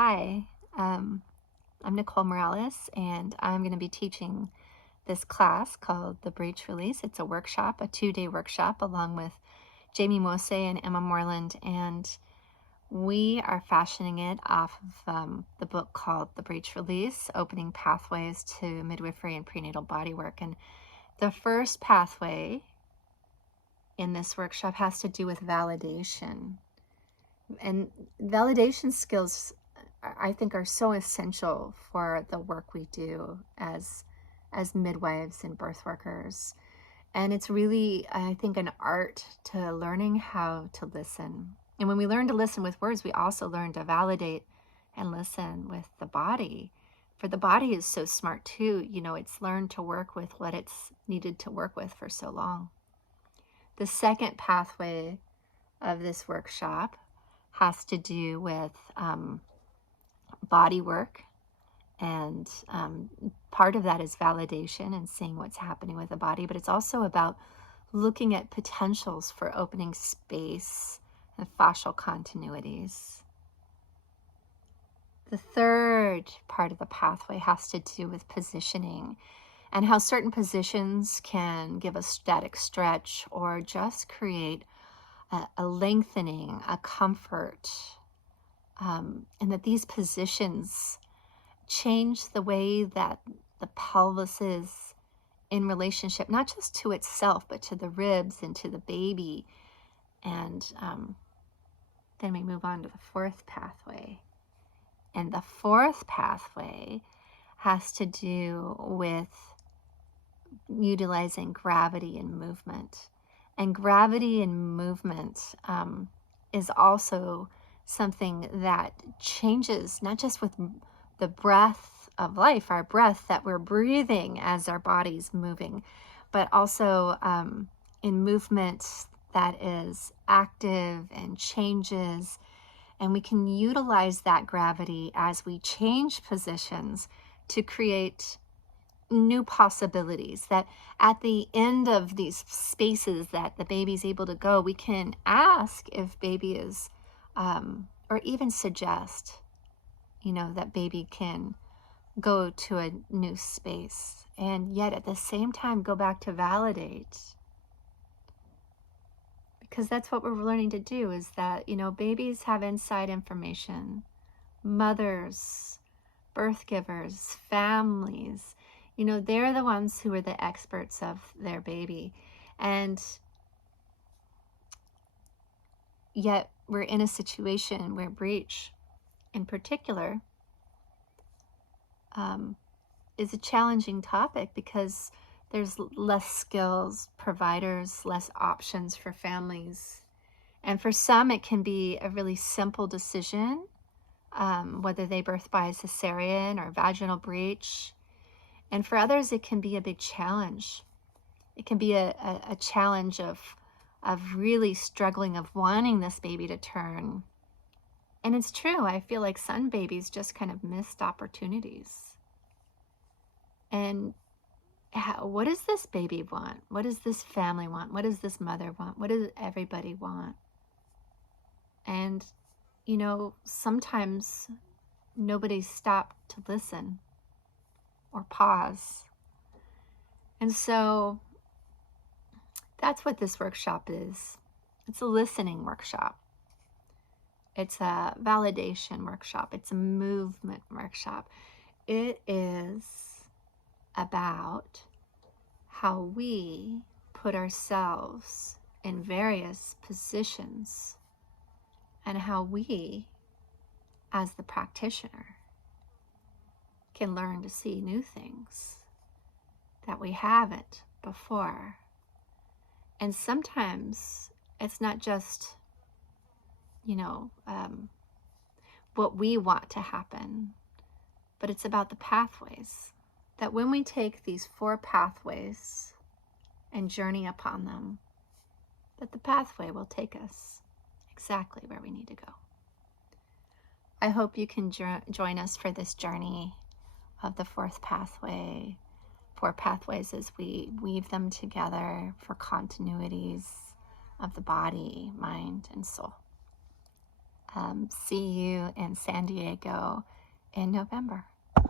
Hi, I'm Nicole Morales, and I'm going to be teaching this class called the Breech Release. It's a workshop, a 2-day workshop, along with Jamie Mose and Emma Moreland, and we are fashioning it off of the book called The Breech Release, Opening Pathways to Midwifery and Prenatal Bodywork. And the first pathway in this workshop has to do with validation. And validation skills, I think, are so essential for the work we do as midwives and birth workers. And it's really, I think, an art to learning how to listen. And when we learn to listen with words, we also learn to validate and listen with the body. For the body is so smart too. It's learned to work with what it's needed to work with for so long. The second pathway of this workshop has to do with body work, and part of that is validation and seeing what's happening with the body, but it's also about looking at potentials for opening space and fascial continuities. The third part of the pathway has to do with positioning and how certain positions can give a static stretch or just create a lengthening, a comfort, and that these positions change the way that the pelvis is in relationship, not just to itself, but to the ribs and to the baby. And then we move on to the fourth pathway. And the fourth pathway has to do with utilizing gravity and movement. And gravity and movement is also something that changes, not just with the breath of life, our breath that we're breathing as our body's moving, but also in movement that is active and changes. And we can utilize that gravity as we change positions to create new possibilities, that at the end of these spaces that the baby's able to go, we can ask if baby is, or even suggest, that baby can go to a new space, and yet at the same time go back to validate. Because that's what we're learning to do, is that, babies have inside information. Mothers, birth givers, families, they're the ones who are the experts of their baby. And yet we're in a situation where breech, in particular, is a challenging topic because there's less skills, providers, less options for families. And for some, it can be a really simple decision, whether they birth by cesarean or vaginal breech. And for others, it can be a big challenge. It can be a challenge of really struggling, of wanting this baby to turn. And it's true, I feel like some babies just kind of missed opportunities. And what does this baby want? What does this family want? What does this mother want? What does everybody want? And, sometimes nobody stopped to listen or pause. And so that's what this workshop is. It's a listening workshop. It's a validation workshop. It's a movement workshop. It is about how we put ourselves in various positions and how we, as the practitioner, can learn to see new things that we haven't before. And sometimes it's not just, what we want to happen, but it's about the pathways. That when we take these 4 pathways and journey upon them, that the pathway will take us exactly where we need to go. I hope you can join us for this journey of the 4th pathway, 4 pathways, as we weave them together for continuities of the body, mind, and soul. See you in San Diego in November.